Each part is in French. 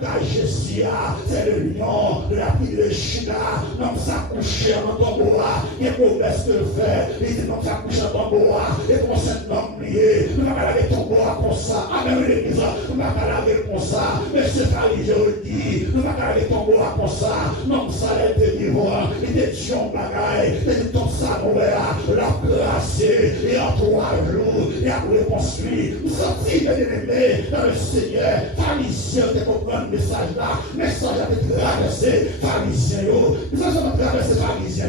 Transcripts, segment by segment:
langage Jésus, c'est le lion de la tribu de Juda. Non, ça couche dans ton bois. Il y a une promesse que le fait. Il dit non, ça couche dans ton bois. Et pour cet homme lié, nous allons laver ton bois comme ça. Amen, l'église, nous allons laver comme ça. Mais ce pharisien le dit, nous allons laver ton bois comme ça. Non, ça l'est vivant. Il était Dieu en bagaille. Il dit ton ça, nous la placé. Et en 3 jours, il a reconstruit. Nous sommes bien aimés dans le Seigneur. Pharisiens, tu comprends le message là. Message a été traversé. Pharisiens, nous avons traversé pharisiens.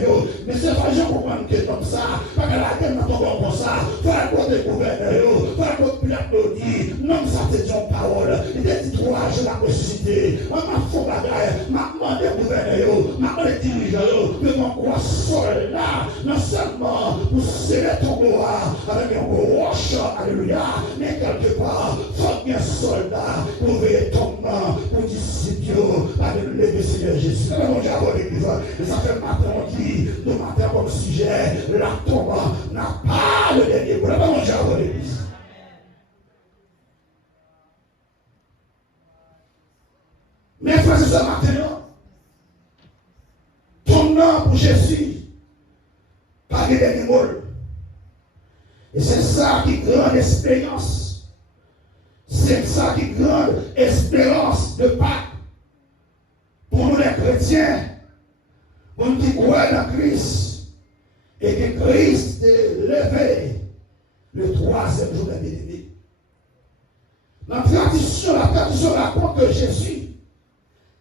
Mais ces pharisiens comprennent que comme ça, parce que la guerre n'a pas comme ça. Faut la côté gouverneur, faut la côté applaudi. Non, ça te dit en parole. Il a dit 3 jours la ressuscité. On m'a fait bagaille. M'a demandé gouverneur, m'a demandé dirigeant, de mon quoi soldat. Non seulement pour serrer ton bois avec un roche, alléluia, mais quelque part, faut bien soldat pour veiller ton nom, pour disciple, alléluia, le Seigneur Jésus. C'est mon diable l'église. Et ça fait matin, on dit, de matin comme sujet, la tombe n'a pas le dernier mot. C'est mon diable l'église. Mais frère, c'est ce matin, ton nom pour Jésus, pas de dernier mot. Et c'est ça qui est grande expérience. C'est ça qui est grande espérance de Pâques. Pour nous les chrétiens, pour nous qui croient dans Christ, et que Christ est levé le 3e jour de l'année. La tradition raconte que Jésus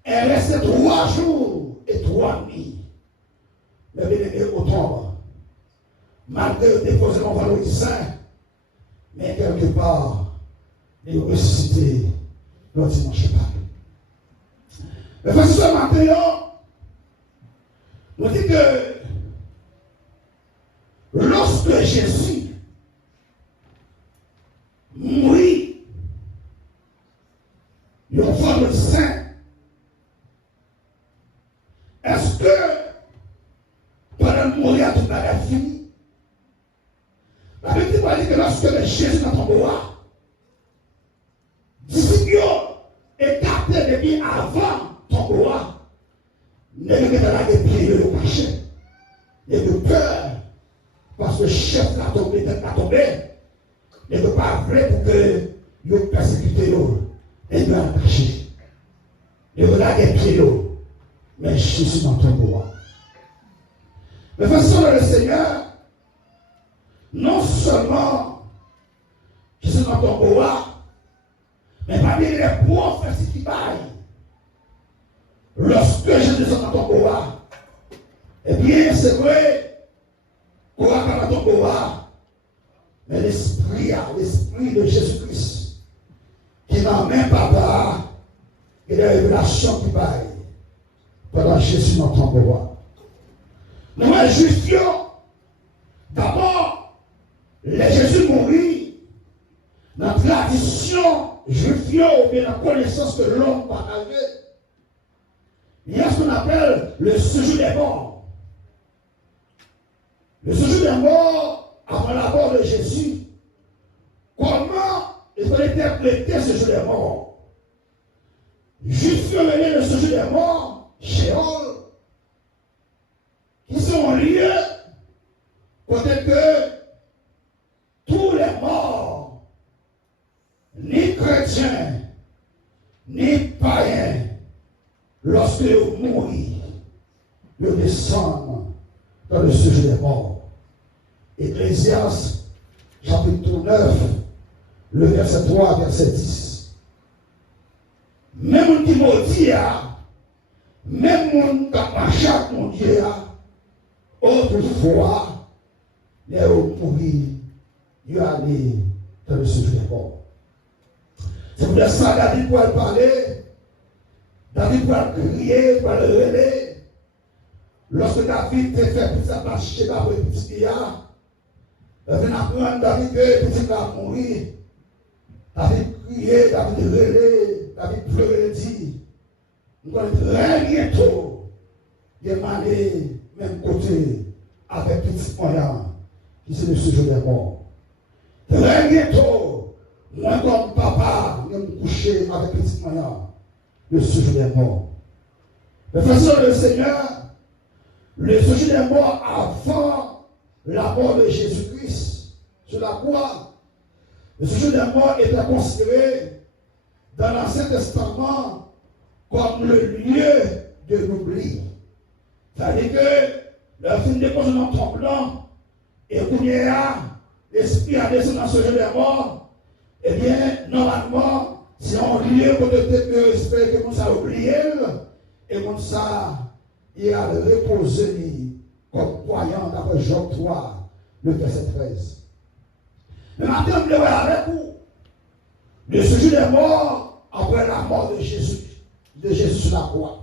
est resté 3 jours et 3 nuits. Mais bien aimé au tombe. Malgré le déposement vendredi saint, mais quelque part, il est ressuscité le dimanche Pâques. Mais frère, ce matin, on dit que lorsque Jésus mourit, le vendredi saint, est-ce que pendant de mourir à toute la vie, la Bible dit que lorsque Jésus dans ton bois, disciples écartés depuis avant ton bois, ne pas dans les pieds de le cacher. Et de peur, parce que le chef l'a tombé, tête l'a tombé, ne peut pas vrai pour que vous persécutez nous et nous cacher. Ne vous la les pieds mais Jésus dans ton bois. Mais façon le Seigneur, non seulement Jésus dans ton bois, mais parmi les prophètes qui baillent. Lorsque Jésus est dans ton bois, eh bien, c'est vrai qu'on va pas dans ton bois, mais l'esprit de Jésus-Christ, qui n'a même pas part, et les révélations qui baillent pendant Jésus dans ton bois. Nous justions d'abord, les Jésus mourit dans la tradition juive ou bien la connaissance que l'homme partageait. Il y a ce qu'on appelle le séjour des morts. Le séjour des morts avant la mort de Jésus. Comment il faut interpréter ce séjour des morts? Jusqu'à le séjour des morts, Sheol, qui sont en lieu, peut-être que tous les morts, ni chrétiens, ni païens, lorsque vous mourrez, vous descendent dans le séjour des morts. Ecclésiaste, chapitre 9, le verset 3, verset 10. Même qui maudit, même mon capachat, mon Dieu, autrefois, les mourir, ils allaient dans le séjour des morts. C'est pour ça que David pourrait parler, David pourrait crier, pourrait le relais. Lorsque David s'est fait pour sa place chez la petite fille, il vient apprendre David que petit va mourir. David criait, David relait, David pleurait, dit, nous allons très bientôt demander même côté avec petit moyen qui c'est le séjour des morts. Très bientôt, moi comme papa, je me coucher avec petit moyen. le séjour des morts. Le façon le Seigneur, le séjour des morts avant la mort de Jésus-Christ sur la croix. Le séjour des morts était considéré dans l'Ancien Testament comme le lieu de l'oubli. C'est-à-dire que le film de dans ton plan, et qu'on y a, l'esprit a descendu dans ce séjour des morts, eh bien, normalement, c'est un lieu pour te espérer que nous avons oublié, et comme ça, il a reposé comme croyant d'après Job 3, le verset 13. Mais maintenant, je vais avec vous. Le séjour des morts après la mort de Jésus sur la croix.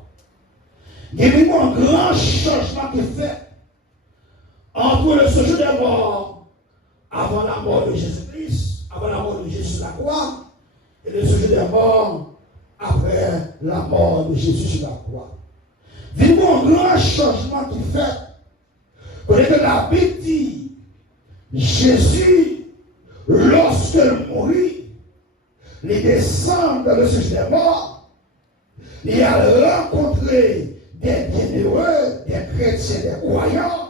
Il y a eu un grand changement qui fait entre le séjour des morts avant la mort de Jésus-Christ, avant la mort de Jésus sur la croix, et le séjour des morts après la mort de Jésus sur la croix. Vivons un grand changement qui fait. Vous voyez que la Bible dit, Jésus, lorsqu'il mourit, il descend dans le séjour des morts, il a rencontré des bienheureux, des chrétiens, des croyants,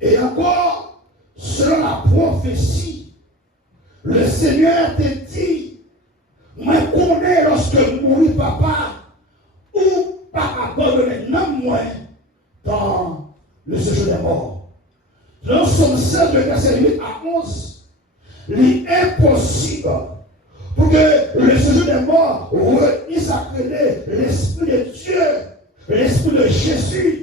et encore, selon la prophétie, le Seigneur te dit, moi connais lorsque mourit papa, ou pas abandonner non moins dans le séjour des morts. Dans son 16 de verset 8 à 11, il est impossible pour que le séjour des morts réunisse à créer l'Esprit de Dieu, l'Esprit de Jésus.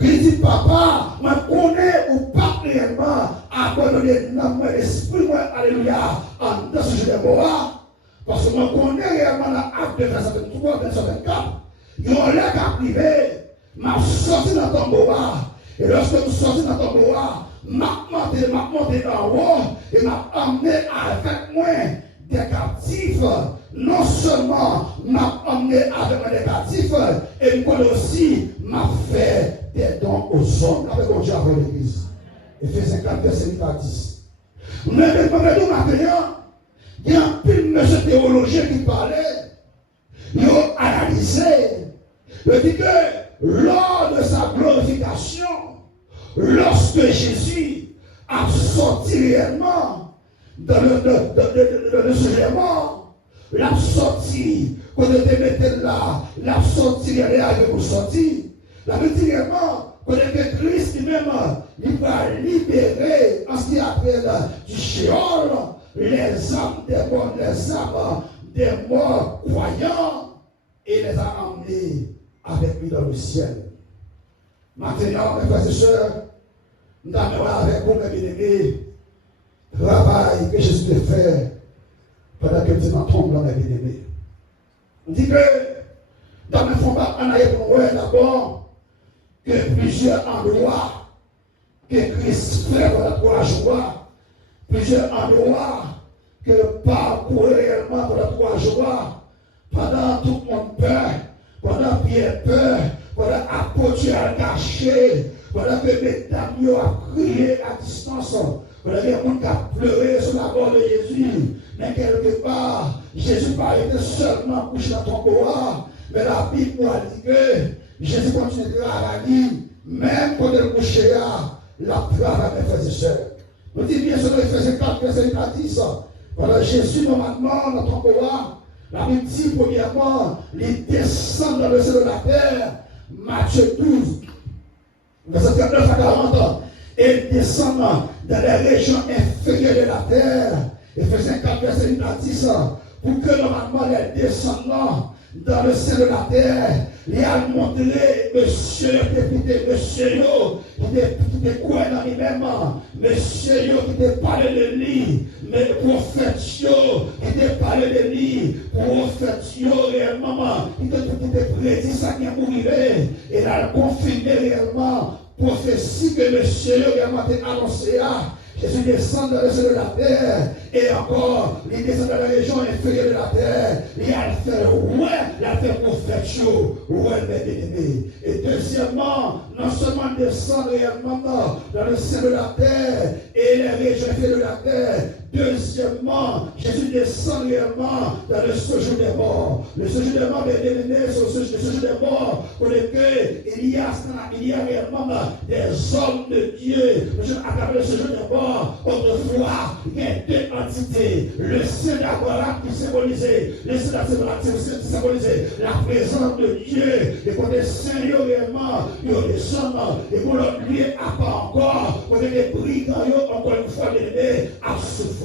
Il dit, papa, moi connais ou pas réellement abandonner non moins l'Esprit, moi, alléluia, dans ce séjour des morts. Parce que moi connais réellement l'acte de verset 23, verset 24. Ils ont l'air qu'à priver, m'a sorti dans ton bois. Et lorsque je sorti dans ton bois, m'a monté dans haut et m'a emmené avec moi des captifs. Non seulement m'a emmené avec moi des captifs, et moi aussi m'a fait des dons aux hommes. Avec mon Dieu après l'église. Éphésiens 4, verset 8 à 10. Mais maintenant, il y a un pile monsieur théologien qui parlait. Ils ont analysé. Il dit que lors de sa glorification, lorsque Jésus a sorti réellement dans le sujet mort, l'a sorti, quand il était metté là, l'a sorti, il avait pour sortir. La dit réellement, quand Christ lui-même, il va libérer en ce qui appelle du Sheol, les âmes des morts, les âmes des morts croyants, et les a emmenés avec lui dans le ciel. Maintenant, mes frères et sœurs, nous allons avec vous, mes bien-aimés, travail que Jésus a fait pendant que nous entrons dans mes bien-aimés. On dit que dans mes fonds, on a pour nous d'abord que plusieurs endroits que Christ fait pour la joie, plusieurs endroits que parcourir réellement pour la trois joie, pendant tout le monde peur, pendant Pierre peur, pendant l'apôtre a caché, pendant que mesdames a crié à distance, pendant que les gens ont pleuré sur la mort de Jésus, mais quelque part, Jésus n'a pas été seulement couché dans ton corps, mais la Bible nous a dit que Jésus continue de travailler, même quand il est couché là, la travaille, mes frères et sœurs. Nous disons bien sûr dans Éphésiens 4, verset 8 à 10, pendant Jésus, normalement, dans ton corps, la Bible dit, premièrement, il descend dans le ciel de la terre, Matthieu 12, verset 39 à 40, et il descend dans les régions inférieures de la terre, Éphésiens 4, verset 8 à 10, pour que normalement les descendants dans le ciel de la terre, il a montré monsieur qui était quoi dans lui-même, monsieur qui te parlait de lui, mais prophète qui te parlait de lui, prophète réellement, qui te prédit ça qui a mouru, et il a confirmé réellement, prophétie que monsieur réellement t'a annoncé. Jésus descend dans le ciel de la terre, et encore, il descend dans la région inférieure de la terre, il a fait prophète, mes bien-aimés. Et deuxièmement, non seulement descend réellement dans le ciel de la terre, et les régions inférieures de la terre, Deuxièmement, Jésus descend réellement dans le séjour des morts. Le séjour des morts, bien aimé, c'est le séjour des morts pour lequel il y a réellement des hommes de Dieu. À travers le séjour des morts, autrefois, il y a deux entités. Le Saint d'Abraham qui symbolisait, le Saint d'Abraham qui symbolisait la présence de Dieu. Et pour les saints, réellement, il y a des hommes, et pour l'autre lieu, à part encore, pour les brigands, encore une fois, les à souffrir.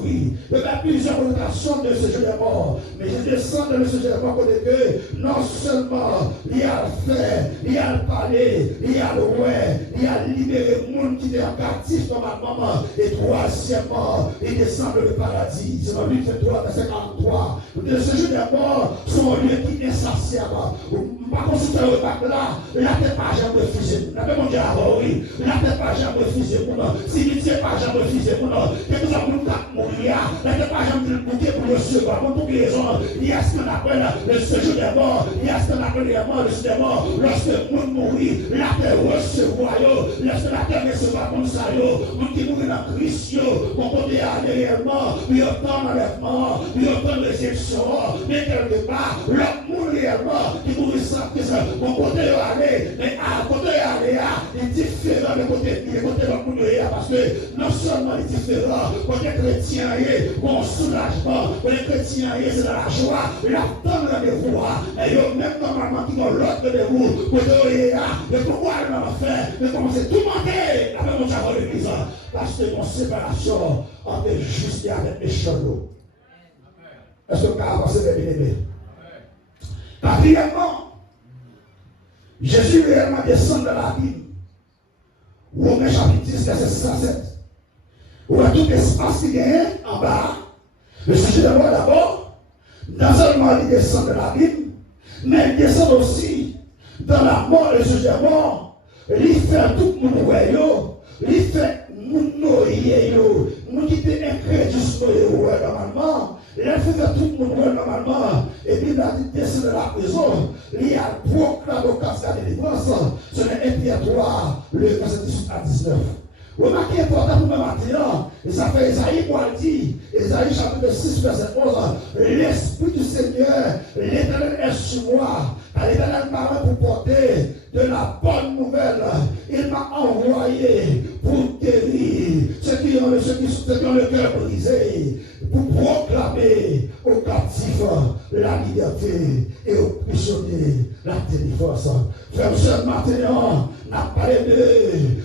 Il y a plusieurs connotations de ce jeu de mort. Mais je descends dans le sujet de mort pour dire que non seulement il y a le fait, il y a le parler, il y a le ouais, il y a libérer le monde qui est en captif normalement. Et troisièmement, il descend dans le paradis. C'est dans Luc 23, verset 43. Ce jeu de mort sont un lieu qui est insatiable. Par contre, si tu remarques là, la tête pas jamais refusée. La même Dieu a oui, la tête pas jamais refusée. Si il ne pas jamais refusé, que nous avons mourir, la tête pas jamais bouquet pour recevoir. Pour toutes les raisons, il y a ce qu'on appelle le séjour des morts, il y a ce qu'on appelle les morts, le séjour des morts. Lorsque le monde mourit, la terre recevoir, lorsque la terre recevra comme ça, le monde qui mourit dans Christ, mon côté aller réellement, il obtient l'enlèvement, il obtient réception, mais quelque part, l'autre monde réellement qui mourit sans mon côté aller, mais à côté aller, il est différent de côté de l'autre monde, parce que non seulement il est différent, pour les chrétiens, bon soulagement, pour les chrétiens, c'est dans la joie, la donne rendez-vous, et même normalement qui ont l'autre rendez-vous, pour le pouvoir de l'enfer, mais comment c'est tout manqué, avec mon diable de l'église, parce que mon séparation entre juste et avec méchant. Est-ce que vous pouvez avancer les bien-aimés? Quatrièmement, Jésus réellement descend dans la Bible. Romains chapitre 10, verset 67. On voit tout l'espace qui gagne en bas. Le sujet de moi d'abord, non seulement il descend de la Bible, mais il descend aussi dans la mort, le sujet de mort. Il fait tout le monde voyant, il fait nous noyer, nous qui étaient incrédules normalement. Il a fait tout le monde normalement. Et puis il a dit descend de la prison. Il a proclamé au cascade de délivrance. Ce n'est un Pierre 3, le verset 18 à 19. Remarquez important pour me maintenant, et ça fait Isaïe pour le dire, Isaïe chapitre 6, verset 11, l'Esprit du Seigneur, l'Éternel est sur moi, car l'Éternel m'a pour porter de la bonne nouvelle. Il m'a envoyé pour guérir ceux qui ont le cœur brisé, pour proclamer aux captifs la liberté et aux prisonniers la délivrance. Frère, ce matin, on a parlé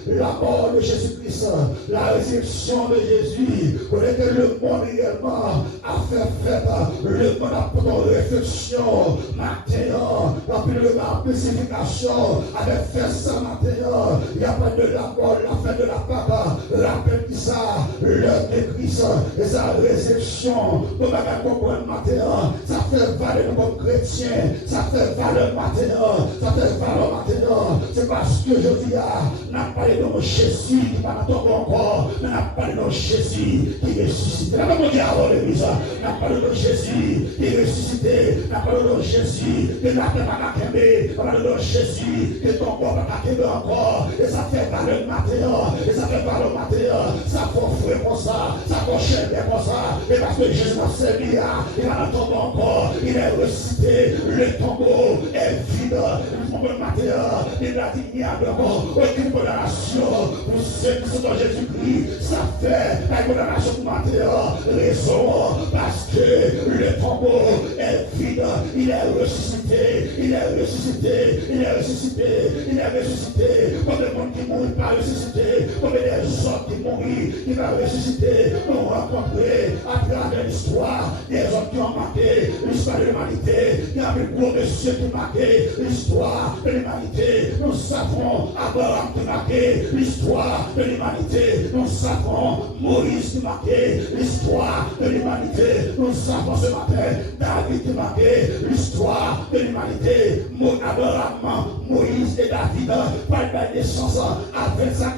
de la mort de Jésus-Christ, la résurrection de Jésus, pour lequel le monde également a fait fête, le monde a pris en réflexion, maintenant, après le pacification, avec fait ça maintenant, il y a pas de la mort, la fin de la Pâque, rappelle ça, l'heure de Christ, et sa résurrection, pour ne comprendre maintenant, ça fait valeur comme chrétien, ça fait valeur maintenant, ça fait valeur maintenant, c'est parce que je dis, n'a pas parlé de Jésus qui va dans ton corps, n'a pas parlé de Jésus qui est ressuscité. N'a pas parlé de l'église, n'a pas parlé de Jésus qui est ressuscité, n'a pas parlé de Jésus qui n'a pas quitté, n'a pas parlé de Jésus que ton corps va quitté encore, et ça fait valeur matériel, et ça fait valeur matériel, ça fait fouet comme ça fait chair comme ça, et parce que Jésus m'a servi, il va dans ton corps, il est ressuscité, le tombeau est vide, le tombeau matériel, il a dit, il y a aucune condamnation pour ceux qui sont dans Jésus-Christ. Ça fait la condamnation pour matériel. Raison parce que le tombeau est vide. Il est ressuscité. Il est ressuscité. Il est ressuscité. Il est ressuscité. Comme le monde qui mourit pas ressuscité. Comme les hommes qui mourent qui va ressusciter. Nous rencontrer à travers l'histoire des hommes qui ont marqué l'histoire de l'humanité. Il y a un gros monsieur qui a marqué l'histoire de l'humanité. Nous savons Abraham qui marqué l'histoire de l'humanité. Nous savons Moïse qui marqué l'histoire de l'humanité. Nous savons ce matin David qui marqué l'histoire de l'humanité. Abraham, Moïse et David, par la naissance, avec ça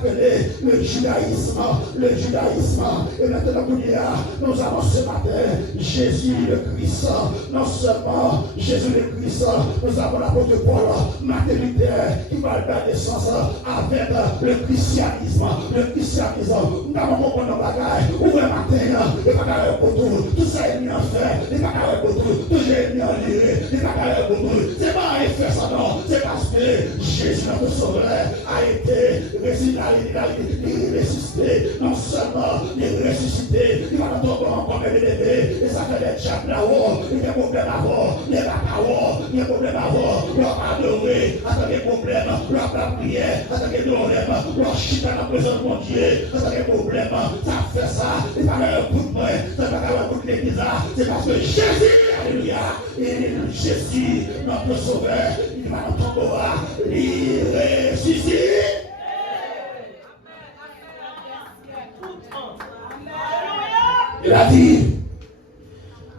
le judaïsme. Le judaïsme. Et maintenant, nous avons ce matin Jésus le Christ. Non seulement Jésus le Christ, nous avons l'apôtre Paul, Matthieu militaire qui va donner naissance avec le christianisme. Le christianisme, nous avons compris nos bagages. Ouvrez matin, les bagages pour tout. Tout ça est mis en fait, les bagages pour tout. Tout est mis en lieu, les bagages pour tout. C'est pas un fait ça, non. C'est parce que Jésus, notre sauveur, a été ressuscité. Non seulement il est ressuscité, il va tomber encore comme bébé. Et ça fait des diables là-haut. Il y a des problèmes avant, il y a des il y a des problèmes avant. On va adorer, attends des problèmes, on va prier, attends des problèmes, on va chuter dans la présence de mon Dieu, attends des problèmes. Ça fait ça, il va y avoir un coup de main, ça va y avoir un coup de l'église. C'est parce que Jésus, alléluia, et Jésus, notre sauveur, il va nous tomber, il ressuscite. Il a dit,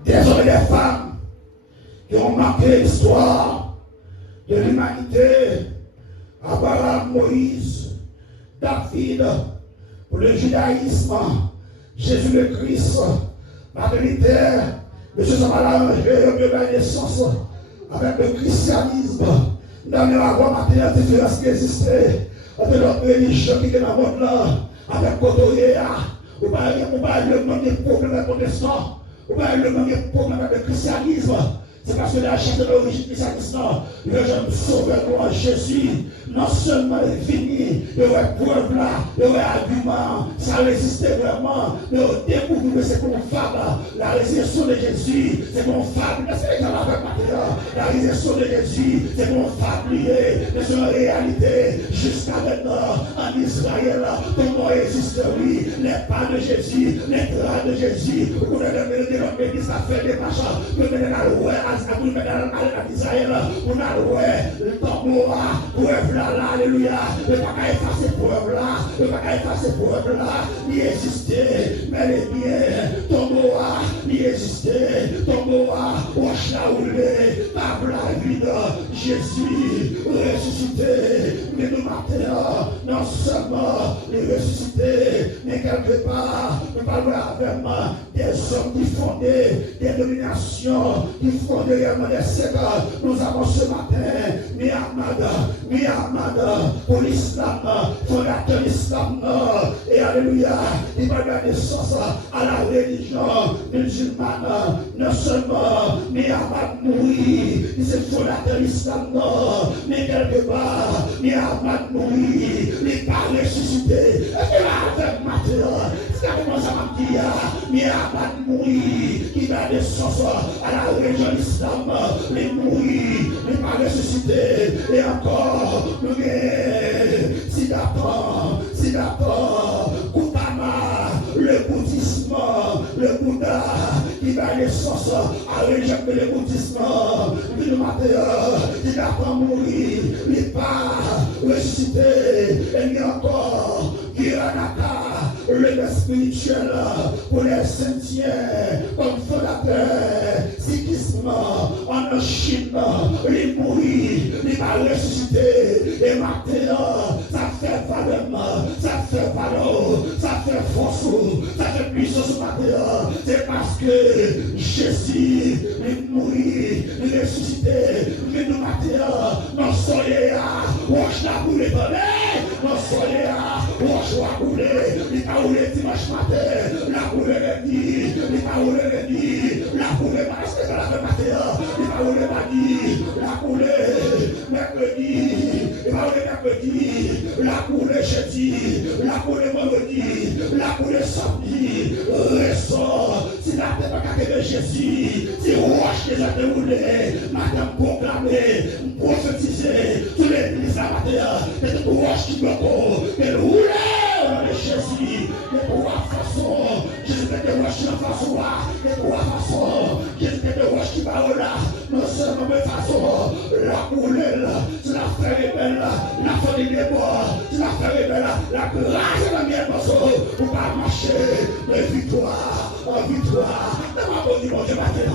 des hommes et des femmes qui ont marqué l'histoire de l'humanité, Abraham, Moïse, David, pour le judaïsme, Jésus le Christ, Marie Luther, M. Samala, de la naissance, avec le christianisme, nous allons avoir maintenant la différence qui existait entre notre religion qui est dans le monde là, avec Kotoyea. Ou pas le même problème avec le protestant, ou pas le même problème avec le christianisme. C'est parce que la chaîne de l'origine christianisme, le jeune sauveur en Jésus, non seulement est fini, il y a preuve là, il y a argument, ça résistait vraiment, mais au découvrir que c'est confable, la résurrection de Jésus, c'est confable, c'est dans la matériel, la résurrection de Jésus, c'est confable lié, mais c'est une réalité, jusqu'à maintenant, en Israël, ton nom existe, oui, les pas de Jésus, les traits de Jésus, vous pouvez le notre église, ça fait des machins, vous pouvez le Israël, on a le tambour, preuve là, alléluia, le pas effacer preuve là, le pas effacer preuve là, il existait, mais les biens, tambour, il existait, tambour, roche là roulé, table la vide, Jésus ressuscité, mais nous matin, non seulement il ressuscité, mais quelque part, nous parlons avec des hommes qui fondaient des dominations, qui fondaient des siècles. Nous avons ce matin Muhammad pour l'islam, fondateur de l'islam, et alléluia, il va donner naissance à la religion musulmane. Non seulement Muhammad mourit, il s'est fondateur de l'islam, mais quelque part, Muhammad mourit, il n'est pas ressuscité. Et là, avec Matthieu, c'est comment ça m'a dit, Muhammad mourit, il va naissance à la religion de l'islam, il mourit, il n'est pas ressuscité. Et encore, nous Siddhartha, Gautama, le bouddhisme, le Bouddha, qui va naissance à rejeter le bouddhisme. Le matin, Siddhartha mourit, il n'est pas ressuscité. Et il y a encore Hiranaka, le spirituel pour les Saintiens, comme fondateur, sikhisme en Chine, il mourit, il va ressusciter. Et maintenant, ça fait valeur, ça fait valeur, ça fait force, ça fait puissance matin. C'est parce que Jésus, il mourit, il ressuscité. Mais nous matin, non soyez à, wash la boule de non soyez à, wash la boule, il va rouler dimanche matin, la boule de nuit, il va rouler de nuit, la boule de matin, il va rouler de nuit, la boule mercredi, il va rouler mercredi, la boule jeudi, la boule vendredi, la boule samedi, ressort, si la tête pas de Jésus, si roche déjà déroulé, madame proclamé, prophétisé, tous les églises à matin, c'est une roche qui bloque, elle roule au nom de Jésus, de trois façons, Jésus est de roche en façon, de trois façons, Jésus est de roche qui va au là, non seulement de façon, la coulée, c'est la frère belle, la famille est bonne, c'est la frère belle, la grâce est la mienne, pour pas marcher de victoire en victoire, de ma bonne dimanche matin.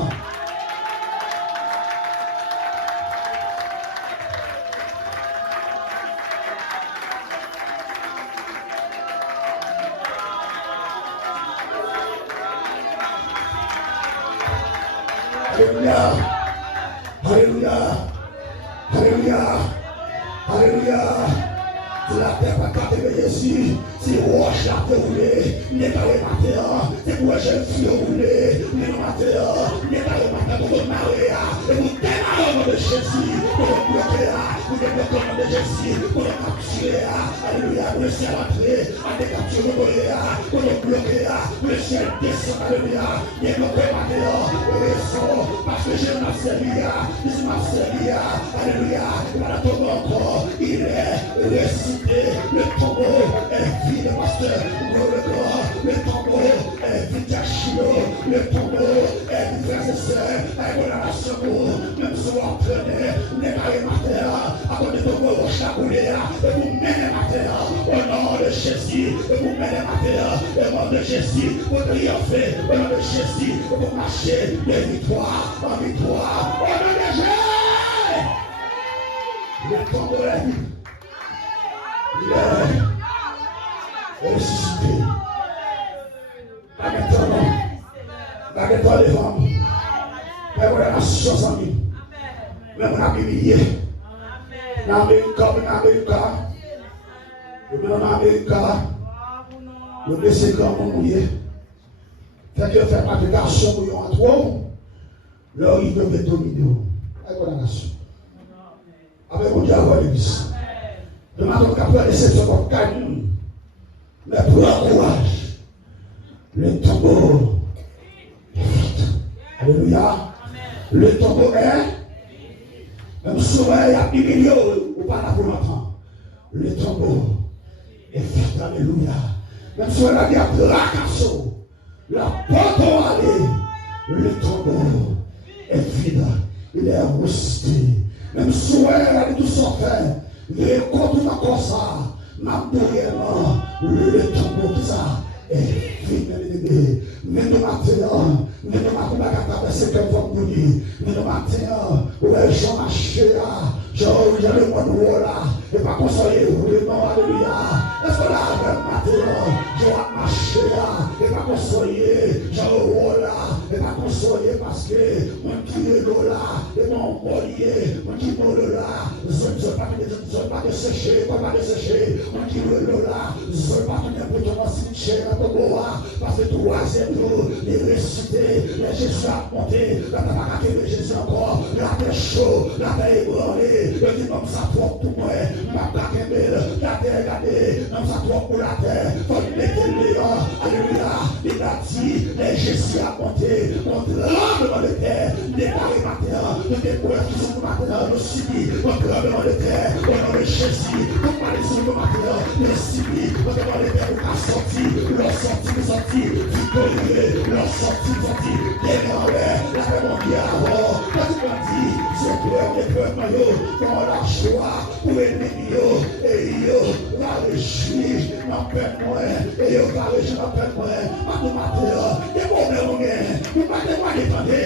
Alléluia, alléluia, alléluia. Alléluia. Si la terre pas capter Jésus, si roche la terre roulée, n'est pas le matin, c'est pour jeune fille roulée, n'est le matin, n'est pas le matin pour vous marier, et vous démarrez au nom de Jésus, pour vous bloquer, vous débloquez au nom de Jésus, pour vous capturer, alléluia, pour le ciel entrer, à décapturer, pour vous bloquer, pour le ciel descendre, alléluia, débloquer le matin, raison, parce que j'ai ma servi, il m'a servi, alléluia, il va la tomber encore, il est récité. Le tombeau est vide, pasteur. Le tombeau est vide, Chino. Le tombeau est vide, frères et sœurs. Avec la nation, même si vous entraînez, n'est pas les matins. À côté de vous, vous chaboulez, et vous menez ma terre. Au nom de Jésus, et vous menez ma terre. Au nom de Jésus, vous triomphez. Au nom de Jésus, vous marchez de victoire en victoire. Au nom de Jésus, le tombeau est vide. Il est ressuscité. Baguette-toi devant nous. Même la nation sans nous. Même on a humilié. Dans l'Amérique, le blessé quand on mouillé. Fait que faire pas de garçon mouillant à trois. Là, ils peuvent dominer. Avec la nation. Avec mon Dieu, avec l'église. Demandons qu'après la déception qu'on gagne, mais prends courage. Le tombeau est vide. Alléluia. Le tombeau est, même souvent il y a 10 millions ou pas là pour longtemps. Le tombeau est vide. Alléluia. Même souvent il y a Bracasso. La porte est allée. Le tombeau est vide. Il est ressuscité. Même souvent il y a tout son frère. Et quand on a comme ça, ma le tombeau qui ça est vide. Mais nous matin, mais nous matin, c'est comme vous dites, mais nous matin, ouais, j'en marche là, j'ai le mois de là, et pas consoler, vraiment, alléluia. Est-ce que là, le matin, j'ai marché là, et pas consoler, j'ai le là, et pas consoler parce que mon qui est là, et mon collier, mon qui est là, je ne pas de sécher, pas de sécher, mon qui est là, je ne pas de pour ton cimetière, parce que troisième jour, les ressuscités, les Jésus a monté, la tabac de Jésus encore, la terre chaude, la terre ébranlée, le dimanche ça trop pour moi, ma plaque la terre gardée, non ça trop pour la terre, faut mettre le lion, alléluia, il a dit, les Jésus a monté, on tremble dans le terre, démarrer matin, nous découvrir qui sont matin, nous subis, on tremble dans le terre, au nom de Jésus, on parle sur le matin, nous subis, on tremble dans le terre, on a sorti, victorieux, leur sortie, démarrer, la paix mondiale, quand tu m'as dit, c'est toi, dans la joie, pour l'ennemi, et yo, va réjouir, n'en peine moins, et yo, va réjouir, n'en peine moins, à tout matin, des problèmes, vous pas témoigner,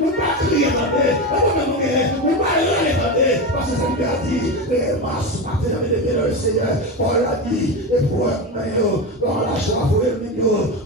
vous pas crier, vous pas aller, parce que ça lui a dit, les masses, matin, le Seigneur, on l'a dit, et pour dans la joie, pour l'ennemi,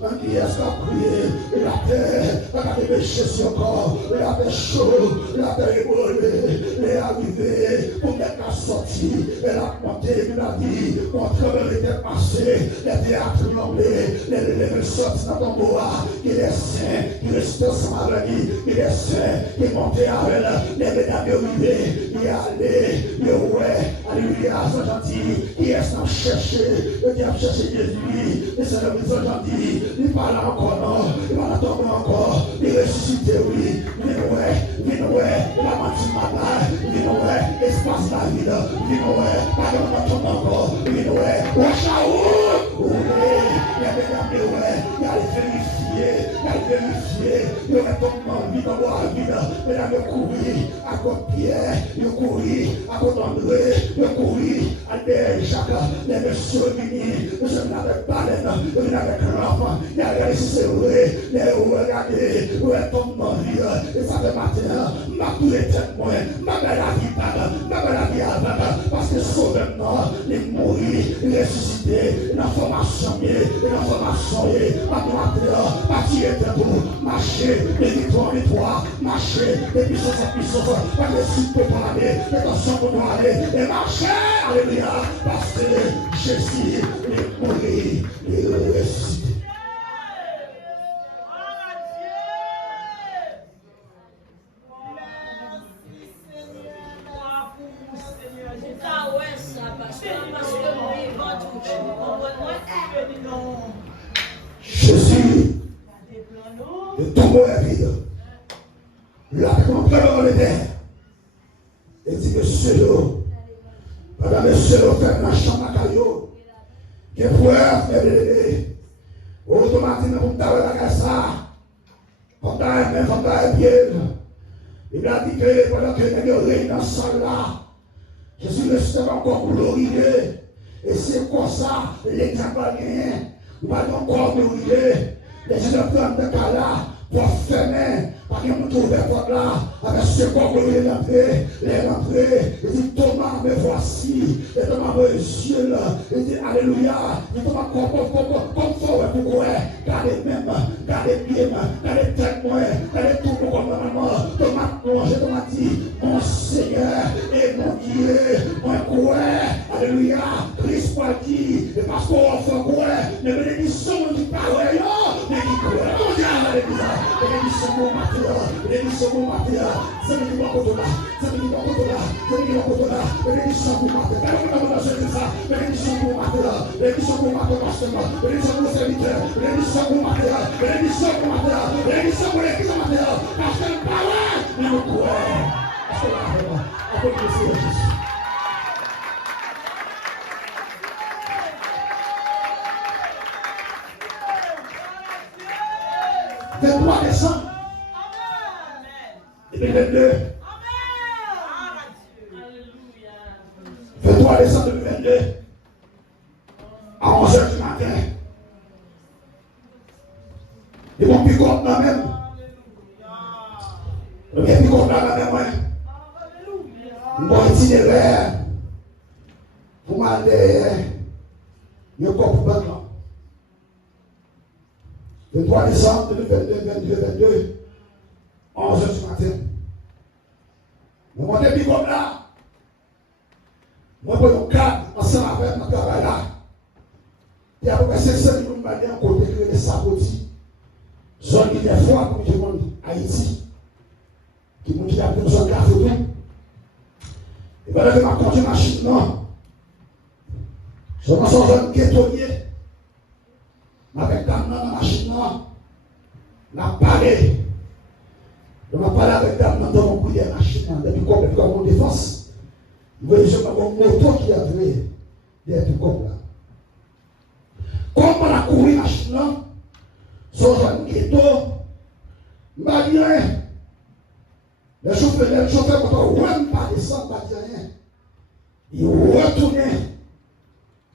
un qui est prié, et la terre, la péché sur le corps, la terre chaude, la terre ébrûlée, les arrivés, pour mettre la sortie, et la montée de la vie, contre le était passé, les théâtres l'anglais, les sorties dans ton bois, qui est saint, qui reste sans maladie, qui est saint, qui est monté avec les médailles arrivées, qui est allé, qui est ouais, alléluia, sont gentils, qui est sans chercher, qui a cherché Jésus, et c'est le plus gentil, il parle encore, non, il va tomber encore, il ressuscite, oui, mais ouais, la menti malade, mais ouais, espace la vie, mais ouais, pardon, pas ton encore, mais ouais, wachaou, il y a des amis, il y a les vérifier, il y a ton vie dans la vie, il y a le courir, à côté Pierre, il courir, à côté André, il courir, à des Jacques, les messieurs unis, je n'avais pas les avec l'enfant, il y a les serrés, les regarder, où est ton mari, et ça fait matin, ma tous les témoins, ma belle vie, parce que sauve-moi, les mots mourir, il ressuscité, dans la formation, pas tirer de tout, marcher, de victoire en victoire, marcher, de puissance en puissance, pas de suite pour aller, de tension pour aller, et marcher, alléluia, parce que Jésus est mort, il est ressuscité. Jésus, le tombeau est vide. La compris dans les terres. Et dit, monsieur, madame, monsieur, fait la chambre à caillou. Qui pourrait faire bébé. Automatiquement, pour t'avoir la casse, pour t'avoir même, pour t'avoir bien. Il a dit que pendant que les règne dans ce salle là, Jésus le sait encore glorifié. Et c'est comme ça, l'exemple gagné. Nous allons encore glorifier. Les gens de prendre de cas là, pour fermer. Parce qu'il y a un trou de là, avec ce corps glorieux l'entrée, il dit Thomas, me voici. Et Thomas, me yeux là. Il dit Alléluia. Il dit Thomas, comme fort, pourquoi? Gardez même, gardez bien, gardez tête, gardez tout pour comme maman. Thomas, plongé, Thomas dit mon Seigneur et mon Dieu, mon quoi? Alléluia. Christ pas dit, et parce qu'on fait quoi? Les bénédictions du Père, mais qui croit? On dit Alléluia. Bénédiction pour Matthieu. Bénédiction pour Matthieu. C'est le niveau pour toi. C'est le niveau pour toi. C'est le niveau pour toi. Bénédiction pour Matthieu. Bénédiction pour Matthieu. Bénédiction pour Matthieu, pasteur. Bénédiction pour serviteur. Bénédiction pour Matthieu. Bénédiction pour Matthieu. Bénédiction pour l'église de Matthieu. Parce que le palais, il nous croit. Parce que là, après le Seigneur Jésus. Le 3 décembre 2022. 23 décembre 2022. À 11h du matin. Et mon pick-up là même. Le pick-up là même. Mon itinéraire. Pour m'aller. Il y a un corps pour battre. 23 décembre 2022, 11h du matin. Je monte puis comme là. Moi, je prends un cadre ensemble avec mon travail là. Il y a à peu près 500 millions de Maliens côté de les sabotis. Zone qui est froide pour tout le monde, Haïti. Qui m'ont dit qu'il y a besoin de la photo. Et pendant que je conduis ma machine, non. Je me sens un ghettoyer. Avec ta main dans la machine, la parler. Je vais parler avec ta main dans mon la machine, depuis comme mon défense. Vous voyez, je mon moto qui a vu depuis comme là. Comme on a couru la machine, son jeune ghetto, malien, le chauffeur, quand on ne pas descendre, pas dire rien. Il retourne,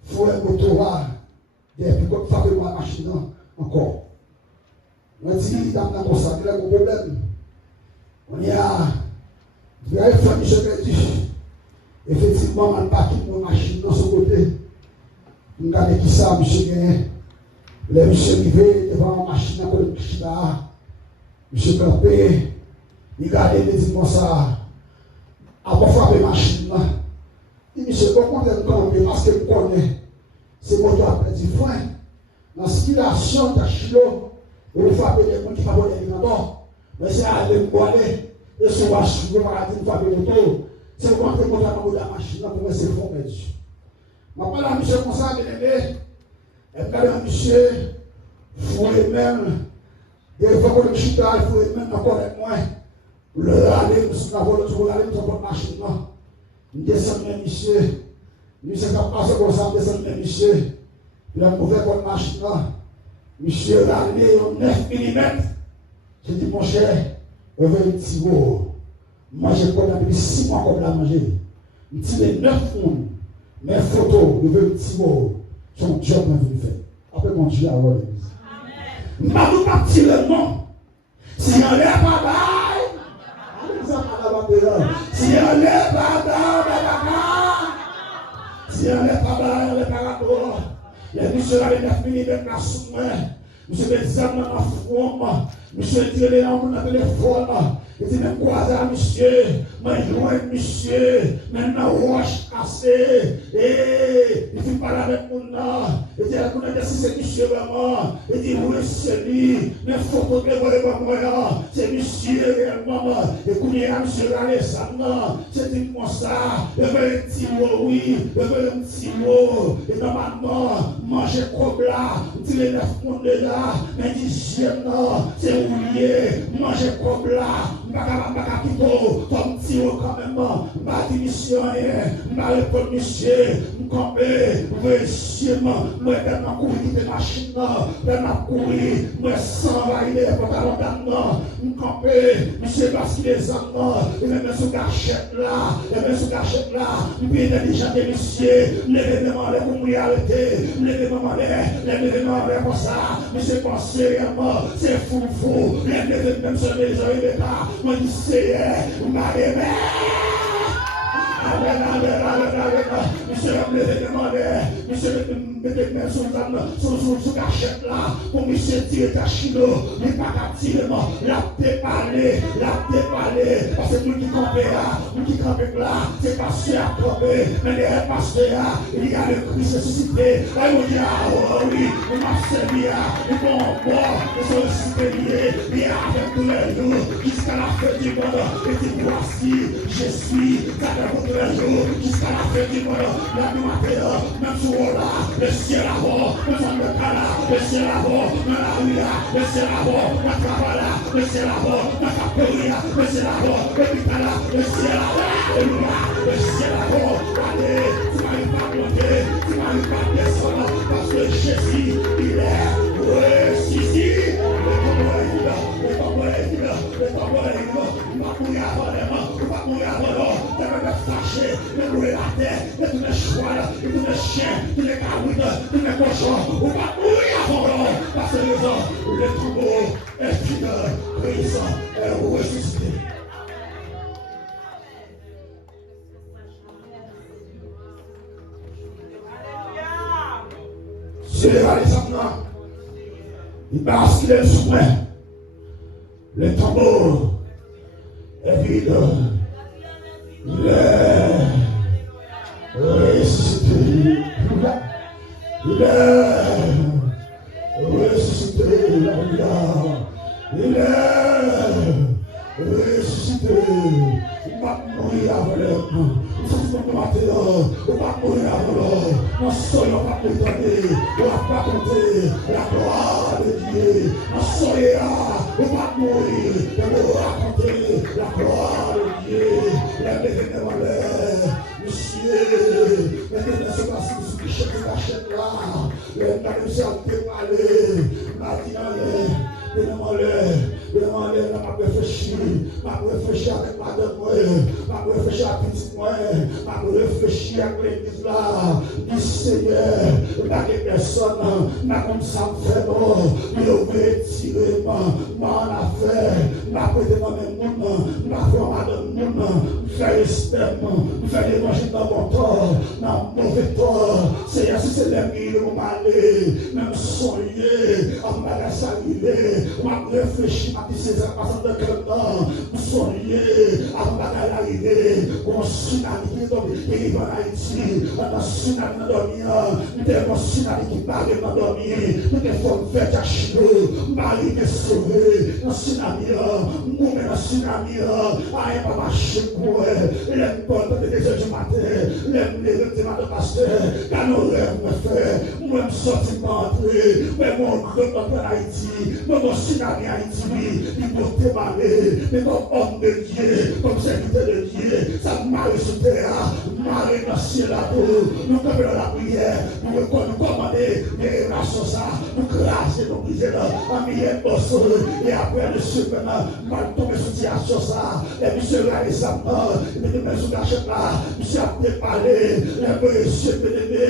il faut un moto là. Depuis qu'on fait la machine encore. On dit qu'il y a un problème. On y a une famille perdu. Effectivement, on n'a pas quitté nos machines dans ce côté. On regarde qui ça, monsieur Gagné. Les monsieur arrivé devant la machine à côté de Chida. Monsieur campé. Il regarde les dimanches ça. Après frapper la machine. Il dit, monsieur, comment on camper parce que vous connaissez. C'est mon droit de dire, frère, l'inspiration de Chilo, et vous frappez les gens qui font des aliments, mais c'est à aller me aller, et si vous achetez, vous allez frapper le tour, c'est vous rentrer contre la machine, pour c'est fond, mais Dieu. Je parle à monsieur comme ça, bien-aimé, et quand un monsieur, fouet même, et il faut que le chita, il faut même encore avec moi, le aller, nous avons notre machine, nous descendons, monsieur. Monsieur n'a pas ce qu'on s'en descend, monsieur. Il a mauvais comme machine là. Monsieur a allé au 9 mm. J'ai dit, mon cher, on veut un petit mot. Moi, j'ai pas depuis 6 mois comme la manger. Il dit, les 9 fonds, mes photos, je veux un petit mot. Son job m'a venu faire. Après, mon Dieu a voir l'église. Je ne vais pas dire le nom. Si on n'est pas bail, si on n'est pas bail, si on n'est pas bail, Les messieurs là, les 9 mm la sous-main. Monsieur l'examen dans la front. Monsieur tiré les noms dans le téléphone. Il dit même quoi ça, monsieur? Moi, loin, monsieur. Maintenant, roche cassée. Et il dit parler avec mon nom. Il dit, si c'est monsieur vraiment. Il dit, oui, c'est lui. Mais photo que vous voyez moi, c'est monsieur réellement. Et quand il y a monsieur Alexandre, c'est dit comme ça. Il veut un petit mot, oui. Il veut un petit mot. Et normalement, manger comme là. Il dit les 9 mondes là. Mais il dit, j'aime, c'est oublié. Manger comme là. Mbaka kito, comme si on quand même, m'a dit mission, m'a répondu monsieur, m'campé, monsieur, moi tellement courir quitter machine, tellement courir, moi sans vailler pour ta longtemps, m'campé, monsieur parce qu'il est en et même sous cachette là, et même sous cachette là, puis intelligent monsieur, les demander pour nous arrêter, les demander pour ça, monsieur pense sérieusement, c'est fou, les même sur les oreilles de là. Moi, je sais, monsieur, me demandé, monsieur, me demandé sous cachette là, pour monsieur tirer ta chino, mais pas qu'à tirer, la déparler, parce que tout qui campe là, c'est passé à tomber, mais les passés là, il y a le Christ ressuscité, là, il dit, ah oui, on m'a servi, on va en boire, on s'est ressuscité, il y a avec tous les jours, jusqu'à la fin du monde, et dit, voici, je suis, ça fait pour tous les jours, jusqu'à la fin du monde, la nuit matin, même sur là, le ciel là-bas, le fond de là, le ciel là-bas, dans la rue là, le ciel là-bas, dans le travail là, le ciel là-bas, dans la péri là, le ciel là-bas, l'hôpital là, le ciel là-bas, le ciel là-bas, allez, tu m'arrives pas à monter, tu m'arrives pas à descendre, parce que Jésus, il est ressuscité, le tambour est là, il va courir avant les mains, il va courir avant l'homme, il va me fâcher, il va courir la terre, il va tous les choix, il va tous les chiens, tous les carouines, tous les cochons, il va courir avant l'homme, parce que le tambour est fini, Christ est ressuscité. C'est les Alexandres. Il bascule sous moi. Le tambour est vide. Il est ressuscité. Il est ressuscité. Il est ressuscité. Il va mourir avant l'homme. On va mourir avant l'homme. Nous soyons pas condamnés. On va pas compter la gloire de Dieu. Nous soyons on va mourir. On va raconter la gloire de Dieu. La bénédiction en l'air. Monsieur, maintenant, c'est parce que je suis cachette là. Le madame s'est déparlé. Demandez, m'a réfléchi avec madame, m'a réfléchi avec petit moi, m'a réfléchi avec l'église là, du Seigneur, pas que personne, n'a comme ça fait non, il aurait tiré, m'a en affaire, m'a prêté dans mes monde, m'a fait madame monde, faire respect, faire l'évangile dans mon tort, dans mon mauvais tort, Seigneur, si c'est l'ennemi, il m'a allé, même soigner, en m'a salué, m'a réfléchi, m'a dit c'est ça, parce que maintenant, nous sommes liés, avant d'arriver, on tsunami qui est tombé, qui est en Haïti, on a un tsunami dans le dormir, nous avons un tsunami qui parle dans le dormir, nous devons faire des chinois, Marie est sauvée, un tsunami, nous mettons un tsunami, à un pas marcher pour elle, les bonnes de 2 heures du matin, les revêtements de pasteur, quand nous rêvons me faire, moi je suis sorti d'entrer, mais mon groupe en Haïti, mais mon tsunami Haïti, il doit démarrer, mais comme homme de Dieu, comme serviteur de Dieu, ça marche sur terre, marche dans le ciel là-haut, nous sommes dans la prière, nous commander des relations ça, nous craser nos prières, en milliers de et après le survenant, mal tomber sur situation ça, et monsieur là, les amants, et puis mes sous cachette là, monsieur a préparé, les monsieur bénévé,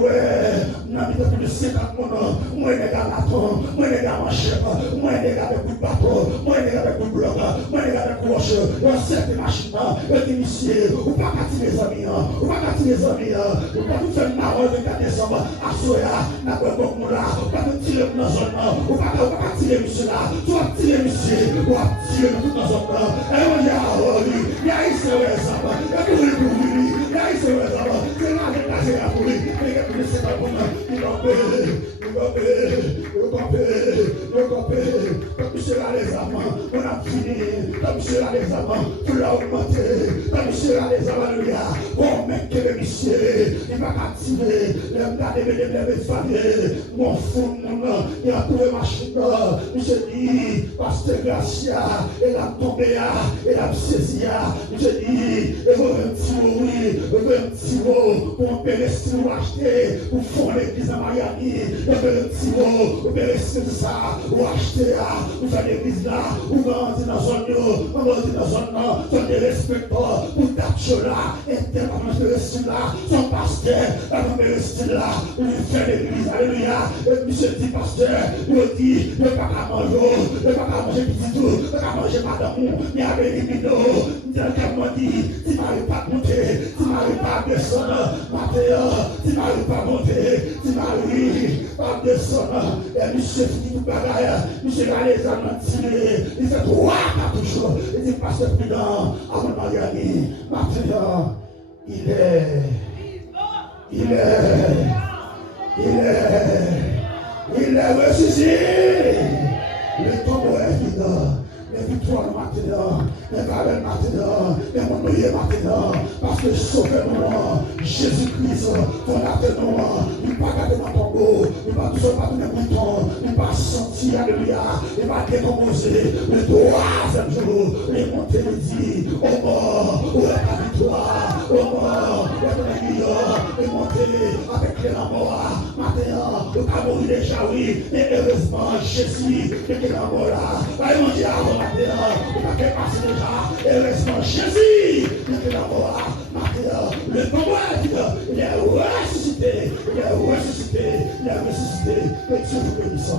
ouais, nous avons plus de 50 ans, moi les gars laton, moi les gars manchette, moi les gars avec coup de bateau, moi les gars avec coup de bloc, moi les gars avec croche, on sert des machines, on est initié, ou pas qu'à tirer les amis, ou pas qu'à tirer les amis, ou pas tout faire marron de 4 décembre, à Soya, n'a pas beaucoup là, ou pas tout tirer dans la zone, ou pas tirer monsieur là, soit tirer monsieur, ou pas tirer dans toute la zone là. Et on dit, ah oui, il y a ici le récembre, il y a tout le monde, il y a ici le récembre, c'est là que la c'est la pour lui, mais il y a plus de 7 ans pour moi, il va payer, il va payer, il va payer, il va payer, comme monsieur là les amants, on a fini, comme monsieur là les amants, tout l'a augmenté, comme monsieur là les amants, alléluia, bon mec que le monsieur, il va activer, les gars de familles, mon fou, il a trouvé ma chute, monsieur dit, pasteur Gracia, il a tombé, il a saisi, monsieur dit, il veut un petit mot, oui, il veut un petit mot, pour un pérestre ou acheter, pour fondre l'église à Miami, il veut un petit mot, pour pérestre ça, ou acheter, pour faire l'église là, ou grandir dans la zone, ou grandir dans la zone, son respecteur, pour t'acheter là, et t'es pas dans pérestre là, son pasteur, dans pérestre là, pour faire l'église, alléluia, et monsieur dit, pasteur, il dit, il ne va pas manger, il ne va pas manger petit tout, il ne va pas manger madame, il y a des libidos, il a dit, tu m'arrives pas à monter, tu m'arrives pas à descendre, Mathéo, tu m'arrives pas à monter, tu m'arrives pas à descendre, et monsieur finit tout bagaille, monsieur va les amener, il fait trois toujours, il dit, pasteur prudent, avant de Mariani, Mathéo, il est ressuscité. Le tombeau est vide. Les victoires maintenant, les valeurs maintenant, les monnoyers maintenant, parce que sauvez-nous, Jésus-Christ, fondateur-nous, il ne va pas garder dans ton tombeau, il ne va tout seul pas donner un bouton, il va sentir, alléluia, il va décomposer le troisième jour, les montées le dit, au mort, où est ta victoire, au mort, où est ton aiguillon, les montées avec les mort, maintenant, le pas mourir déjà, oui, et heureusement, Jésus, est la mort là, va manger avant maintenant, on va faire passer déjà, et heureusement, Jésus, est la mort là, maintenant, le combat, il est ressuscité, il est ressuscité, il est ressuscité, que Dieu vous bénisse.